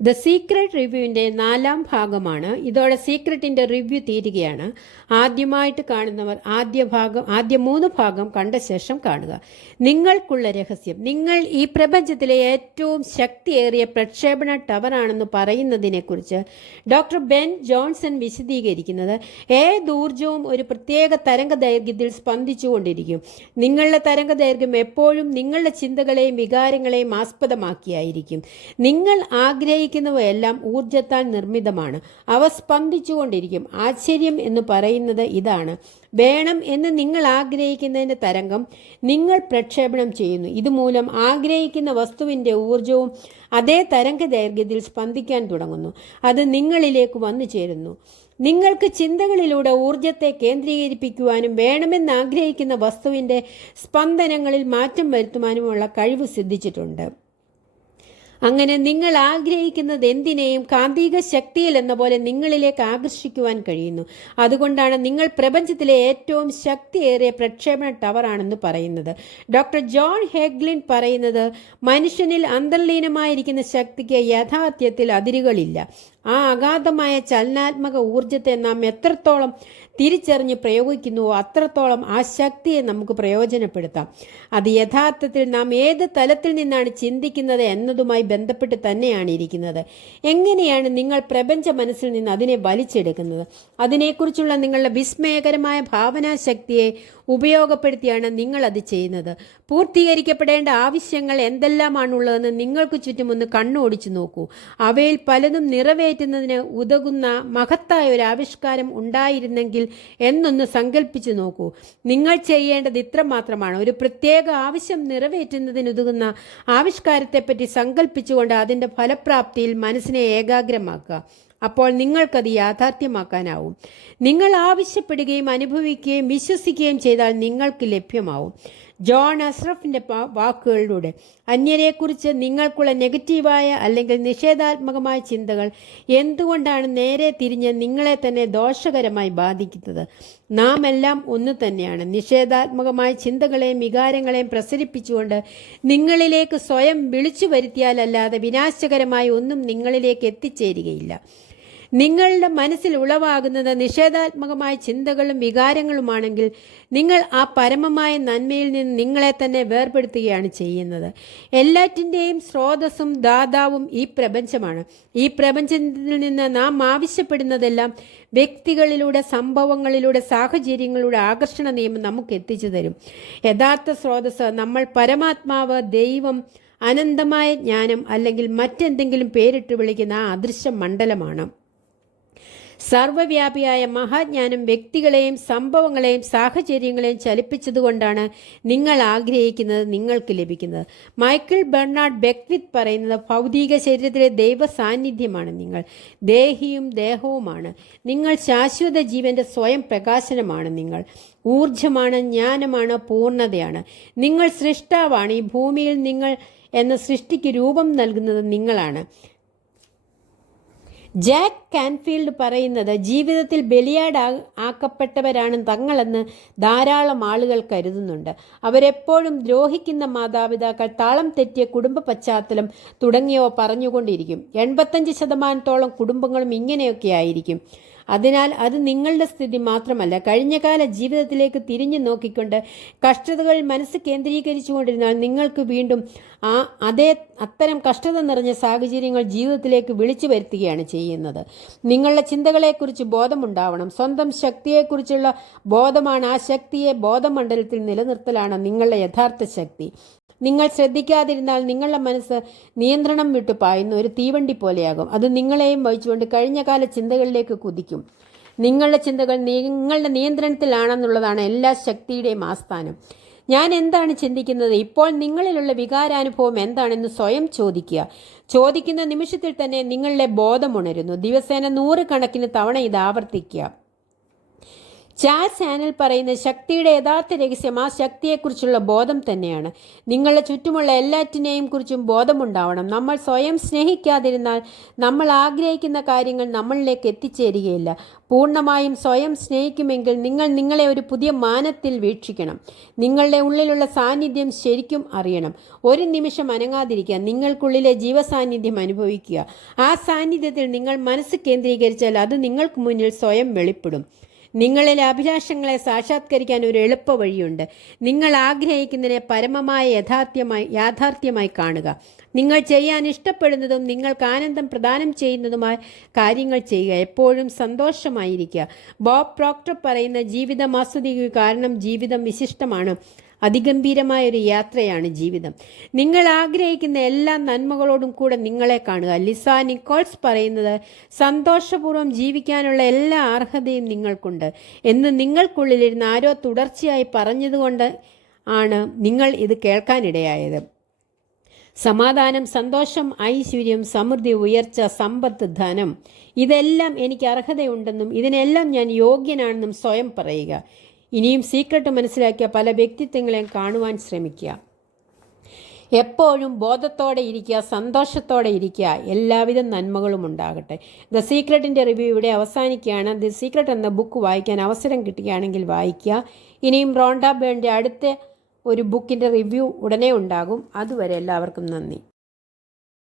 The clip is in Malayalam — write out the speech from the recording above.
ദ സീക്രട്ട് റിവ്യൂവിൻ്റെ 4ാം ഭാഗമാണ്. ഇതോടെ സീക്രട്ടിൻ്റെ റിവ്യൂ തീരുകയാണ്. ആദ്യമായിട്ട് കാണുന്നവർ ആദ്യ 3 ഭാഗം കണ്ട ശേഷം കാണുക. നിങ്ങൾക്കുള്ള രഹസ്യം. നിങ്ങൾ ഈ പ്രപഞ്ചത്തിലെ ഏറ്റവും ശക്തിയേറിയ പ്രക്ഷേപണ ടവറാണെന്ന് പറയുന്നതിനെക്കുറിച്ച് ഡോക്ടർ ബെൻ ജോൺസൺ വിശദീകരിക്കുന്നത്, ഏത് ഊർജവും ഒരു പ്രത്യേക തരംഗദൈർഘ്യത്തിൽ സ്പന്ദിച്ചുകൊണ്ടിരിക്കും. നിങ്ങളുടെ തരംഗദൈർഘ്യം എപ്പോഴും നിങ്ങളുടെ ചിന്തകളെയും വികാരങ്ങളെയും ആസ്പദമാക്കിയായിരിക്കും. നിങ്ങൾ ആഗ്രഹിക്കുന്നവയെല്ലാം ഊർജത്താൽ നിർമ്മിതമാണ്. അവ സ്പന്ദിച്ചുകൊണ്ടിരിക്കും. ആശ്ചര്യം എന്ന് പറയുന്നത് ഇതാണ്: വേണം എന്ന് നിങ്ങൾ ആഗ്രഹിക്കുന്നതിൻ്റെ തരംഗം നിങ്ങൾ പ്രക്ഷേപണം ചെയ്യുന്നു. ഇതുമൂലം ആഗ്രഹിക്കുന്ന വസ്തുവിൻ്റെ ഊർജവും അതേ തരംഗദൈർഘ്യത്തിൽ സ്പന്ദിക്കാൻ തുടങ്ങുന്നു. അത് നിങ്ങളിലേക്ക് വന്നു ചേരുന്നു. നിങ്ങൾക്ക് ചിന്തകളിലൂടെ ഊർജത്തെ കേന്ദ്രീകരിപ്പിക്കുവാനും വേണമെന്ന് ആഗ്രഹിക്കുന്ന വസ്തുവിൻ്റെ സ്പന്ദനങ്ങളിൽ മാറ്റം വരുത്തുവാനുമുള്ള കഴിവ് സിദ്ധിച്ചിട്ടുണ്ട്. അങ്ങനെ നിങ്ങൾ ആഗ്രഹിക്കുന്നത് എന്തിനേയും കാന്തിക ശക്തിയിൽ എന്ന പോലെ നിങ്ങളിലേക്ക് ആകർഷിക്കുവാൻ കഴിയുന്നു. അതുകൊണ്ടാണ് നിങ്ങൾ പ്രപഞ്ചത്തിലെ ഏറ്റവും ശക്തിയേറിയ പ്രക്ഷേപണ ടവറാണെന്ന് പറയുന്നത്. ഡോക്ടർ ജോൺ ഹെഗ്ലിൻ പറയുന്നത്, മനുഷ്യനിൽ അന്തർലീനമായിരിക്കുന്ന ശക്തിക്ക് യഥാർത്ഥത്തിൽ അതിരുകളില്ല. ആ അഗാധമായ ചലനാത്മക ഊർജത്തെ നാം എത്രത്തോളം തിരിച്ചറിഞ്ഞ് പ്രയോഗിക്കുന്നുവോ അത്രത്തോളം ആ ശക്തിയെ നമുക്ക് പ്രയോജനപ്പെടുത്താം. അത് യഥാർത്ഥത്തിൽ നാം ഏത് തലത്തിൽ നിന്നാണ് ചിന്തിക്കുന്നത് എന്നതുമായി ബന്ധപ്പെട്ട് തന്നെയാണ് ഇരിക്കുന്നത്. എങ്ങനെയാണ് നിങ്ങൾ പ്രപഞ്ച മനസ്സിൽ നിന്ന് അതിനെ വലിച്ചെടുക്കുന്നത്? അതിനെക്കുറിച്ചുള്ള നിങ്ങളുടെ വിസ്മയകരമായ ഭാവനാശക്തിയെ ഉപയോഗപ്പെടുത്തിയാണ് നിങ്ങൾ അത് ചെയ്യുന്നത്. പൂർത്തീകരിക്കപ്പെടേണ്ട ആവശ്യങ്ങൾ എന്തെല്ലാമാണുള്ളതെന്ന് നിങ്ങൾക്ക് ചുറ്റും ഒന്ന് കണ്ണോടിച്ചു നോക്കൂ. അവയിൽ പലതും നിറവേറ്റുന്നതിന് ഉതകുന്ന മഹത്തായ ഒരു ആവിഷ്കാരം ഉണ്ടായിരുന്നെങ്കിൽ എന്നൊന്ന് സങ്കല്പിച്ചു നോക്കൂ. നിങ്ങൾ ചെയ്യേണ്ടത് ഇത്ര മാത്രമാണ്: ഒരു പ്രത്യേക ആവശ്യം നിറവേറ്റുന്നതിനുതകുന്ന ആവിഷ്കാരത്തെപ്പറ്റി സങ്കല്പിച്ചുകൊണ്ട് അതിൻ്റെ ഫലപ്രാപ്തിയിൽ മനസ്സിനെ ഏകാഗ്രമാക്കുക. അപ്പോൾ നിങ്ങൾക്കത് യാഥാർത്ഥ്യമാക്കാനാവും. നിങ്ങൾ ആവശ്യപ്പെടുകയും അനുഭവിക്കുകയും വിശ്വസിക്കുകയും ചെയ്താൽ നിങ്ങൾക്ക് ലഭ്യമാവും. ജോൺ അഷ്റഫിൻ്റെ വാക്കുകളിലൂടെ, അന്യരെക്കുറിച്ച് നിങ്ങൾക്കുള്ള നെഗറ്റീവായ അല്ലെങ്കിൽ നിഷേധാത്മകമായ ചിന്തകൾ എന്തുകൊണ്ടാണ് നേരെ തിരിഞ്ഞ് നിങ്ങളെ തന്നെ ദോഷകരമായി ബാധിക്കുന്നത്? നാം എല്ലാം ഒന്ന് തന്നെയാണ്. നിഷേധാത്മകമായ ചിന്തകളെയും വികാരങ്ങളെയും പ്രസരിപ്പിച്ചുകൊണ്ട് നിങ്ങളിലേക്ക് സ്വയം വിളിച്ചു വരുത്തിയാലല്ലാതെ വിനാശകരമായ ഒന്നും നിങ്ങളിലേക്ക് എത്തിച്ചേരുകയില്ല. നിങ്ങളുടെ മനസ്സിൽ ഉളവാകുന്നത് നിഷേധാത്മകമായ ചിന്തകളും വികാരങ്ങളുമാണെങ്കിൽ നിങ്ങൾ ആ പരമമായ നന്മയിൽ നിന്ന് നിങ്ങളെ തന്നെ വേർപെടുത്തുകയാണ് ചെയ്യുന്നത്. എല്ലാറ്റിൻ്റെയും സ്രോതസ്സും ദാതാവും ഈ പ്രപഞ്ചമാണ്. ഈ പ്രപഞ്ചത്തിൽ നിന്ന് നാം ആവശ്യപ്പെടുന്നതെല്ലാം വ്യക്തികളിലൂടെ, സംഭവങ്ങളിലൂടെ, സാഹചര്യങ്ങളിലൂടെ ആകർഷണ നിയമം നമുക്ക് എത്തിച്ചു തരും. യഥാർത്ഥ സ്രോതസ് നമ്മൾ പരമാത്മാവ്, ദൈവം, അനന്തമായ ജ്ഞാനം അല്ലെങ്കിൽ മറ്റെന്തെങ്കിലും പേരിട്ട് വിളിക്കുന്ന ആ അദൃശ്യ മണ്ഡലമാണ്. സർവ്വവ്യാപിയായ മഹാജ്ഞാനം വ്യക്തികളെയും സംഭവങ്ങളെയും സാഹചര്യങ്ങളെയും ചലിപ്പിച്ചതുകൊണ്ടാണ് നിങ്ങൾ ആഗ്രഹിക്കുന്നത് നിങ്ങൾക്ക് ലഭിക്കുന്നത്. മൈക്കിൾ ബെർണാഡ് ബെക്വിത്ത് പറയുന്നത്, ഭൗതിക ശരീരത്തിലെ ദൈവ സാന്നിധ്യമാണ് നിങ്ങൾ. ദേഹിയും ദേഹവുമാണ് നിങ്ങൾ. ശാശ്വത ജീവന്റെ സ്വയം പ്രകാശനമാണ് നിങ്ങൾ. ഊർജമാണ്, ജ്ഞാനമാണ്, പൂർണ്ണതയാണ്. നിങ്ങൾ സൃഷ്ടാവാണ്. ഈ ഭൂമിയിൽ നിങ്ങൾ എന്ന സൃഷ്ടിക്ക് രൂപം നൽകുന്നത് നിങ്ങളാണ്. ജാക്ക് കാൻഫീൽഡ് പറയുന്നത്, ജീവിതത്തിൽ ആക്കപ്പെട്ടവരാണ് തങ്ങളെന്ന് ധാരാളം ആളുകൾ കരുതുന്നുണ്ട്. അവരെപ്പോഴും ദ്രോഹിക്കുന്ന മാതാപിതാക്കൾ, താളം തെറ്റിയ കുടുംബ പശ്ചാത്തലം തുടങ്ങിയവ പറഞ്ഞുകൊണ്ടിരിക്കും. 85% കുടുംബങ്ങളും ഇങ്ങനെയൊക്കെ ആയിരിക്കും. അതിനാൽ അത് നിങ്ങളുടെ സ്ഥിതി മാത്രമല്ല. കഴിഞ്ഞകാല ജീവിതത്തിലേക്ക് തിരിഞ്ഞു നോക്കിക്കൊണ്ട് കഷ്ടതകൾ മനസ്സ് കേന്ദ്രീകരിച്ചുകൊണ്ടിരുന്നാൽ നിങ്ങൾക്ക് വീണ്ടും അത്തരം കഷ്ടത നിറഞ്ഞ സാഹചര്യങ്ങൾ ജീവിതത്തിലേക്ക് വിളിച്ചു വരുത്തുകയാണ് ചെയ്യുന്നത്. നിങ്ങളുടെ ചിന്തകളെക്കുറിച്ച് ബോധമുണ്ടാവണം. സ്വന്തം ശക്തിയെക്കുറിച്ചുള്ള ബോധമാണ്. ആ ശക്തിയെ ബോധമണ്ഡലത്തിൽ നിലനിർത്തലാണ് നിങ്ങളുടെ യഥാർത്ഥ ശക്തി. നിങ്ങൾ ശ്രദ്ധിക്കാതിരുന്നാൽ നിങ്ങളുടെ മനസ്സ് നിയന്ത്രണം വിട്ടു പായുന്ന ഒരു തീവണ്ടി പോലെയാകും. അത് നിങ്ങളെയും വഹിച്ചുകൊണ്ട് കഴിഞ്ഞകാല ചിന്തകളിലേക്ക് കുതിക്കും. നിങ്ങളുടെ ചിന്തകൾ നിങ്ങളുടെ നിയന്ത്രണത്തിലാണെന്നുള്ളതാണ് എല്ലാ ശക്തിയുടെയും ആസ്ഥാനം. ഞാൻ എന്താണ് ചിന്തിക്കുന്നത്? ഇപ്പോൾ നിങ്ങളിലുള്ള വികാരാനുഭവം എന്താണെന്ന് സ്വയം ചോദിക്കുക. ചോദിക്കുന്ന നിമിഷത്തിൽ തന്നെ നിങ്ങളുടെ ബോധമുണരുന്നു. ദിവസേന 100 കണക്കിന് തവണ ഇത് ആവർത്തിക്കുക. ചാൾസ് ഹാനൽ പറയുന്ന ശക്തിയുടെ യഥാർത്ഥ രഹസ്യം ആ ശക്തിയെക്കുറിച്ചുള്ള ബോധം തന്നെയാണ്. നിങ്ങളുടെ ചുറ്റുമുള്ള എല്ലാറ്റിനെയും കുറിച്ചും ബോധമുണ്ടാവണം. നമ്മൾ സ്വയം സ്നേഹിക്കാതിരുന്നാൽ നമ്മൾ ആഗ്രഹിക്കുന്ന കാര്യങ്ങൾ നമ്മളിലേക്ക് എത്തിച്ചേരുകയില്ല. പൂർണ്ണമായും സ്വയം സ്നേഹിക്കുമെങ്കിൽ നിങ്ങൾ നിങ്ങളെ ഒരു പുതിയ മാനത്തിൽ വീക്ഷിക്കണം. നിങ്ങളുടെ ഉള്ളിലുള്ള സാന്നിധ്യം ശരിക്കും അറിയണം. ഒരു നിമിഷം അനങ്ങാതിരിക്കുക. നിങ്ങൾക്കുള്ളിലെ ജീവസാന്നിധ്യം അനുഭവിക്കുക. ആ സാന്നിധ്യത്തിൽ നിങ്ങൾ മനസ്സ് കേന്ദ്രീകരിച്ചാൽ അത് നിങ്ങൾക്ക് മുന്നിൽ സ്വയം വെളിപ്പെടും. നിങ്ങളിലെ അഭിലാഷങ്ങളെ സാക്ഷാത്കരിക്കാൻ ഒരു എളുപ്പ വഴിയുണ്ട്. നിങ്ങൾ ആഗ്രഹിക്കുന്നതിനെ പരമമായ യാഥാർത്ഥ്യമായി കാണുക. നിങ്ങൾ ചെയ്യാൻ ഇഷ്ടപ്പെടുന്നതും നിങ്ങൾക്ക് ആനന്ദം പ്രദാനം ചെയ്യുന്നതുമായ കാര്യങ്ങൾ ചെയ്യുക. എപ്പോഴും സന്തോഷമായിരിക്കുക. ബോബ് പ്രോക്ടർ പറയുന്ന ജീവിതം ആസ്വദിക്കുക, കാരണം ജീവിതം വിശിഷ്ടമാണ്. അതിഗംഭീരമായൊരു യാത്രയാണ് ജീവിതം. നിങ്ങൾ ആഗ്രഹിക്കുന്ന എല്ലാ നന്മകളോടും കൂടെ നിങ്ങളെ കാണുക. ലിസ നിക്കോൾസ് പറയുന്നത്, സന്തോഷപൂർവ്വം ജീവിക്കാനുള്ള എല്ലാ അർഹതയും നിങ്ങൾക്കുണ്ട് എന്ന് നിങ്ങൾക്കുള്ളിലിരുന്ന് ആരോ തുടർച്ചയായി പറഞ്ഞതുകൊണ്ട് ആണ് നിങ്ങൾ ഇത് കേൾക്കാനിടയായത്. സമാധാനം, സന്തോഷം, ഐശ്വര്യം, സമൃദ്ധി, ഉയർച്ച, സമ്പത്ത്, ധനം, ഇതെല്ലാം എനിക്ക് അർഹതയുണ്ടെന്നും ഇതിനെല്ലാം ഞാൻ യോഗ്യനാണെന്നും സ്വയം പറയുക. ഇനിയും സീക്രട്ട് മനസ്സിലാക്കിയ പല വ്യക്തിത്വങ്ങളെയും കാണുവാൻ ശ്രമിക്കുക. എപ്പോഴും ബോധത്തോടെ ഇരിക്കുക, സന്തോഷത്തോടെ ഇരിക്കുക. എല്ലാവിധ നന്മകളും ഉണ്ടാകട്ടെ. ദ സീക്രട്ടിൻ്റെ റിവ്യൂ ഇവിടെ അവസാനിക്കുകയാണ്. ദി സീക്രട്ട് എന്ന ബുക്ക് വായിക്കാൻ അവസരം കിട്ടുകയാണെങ്കിൽ വായിക്കുക. ഇനിയും റോണ്ട ബേണിൻ്റെ അടുത്ത ഒരു ബുക്കിൻ്റെ റിവ്യൂ ഉടനെ ഉണ്ടാകും. അതുവരെ എല്ലാവർക്കും നന്ദി.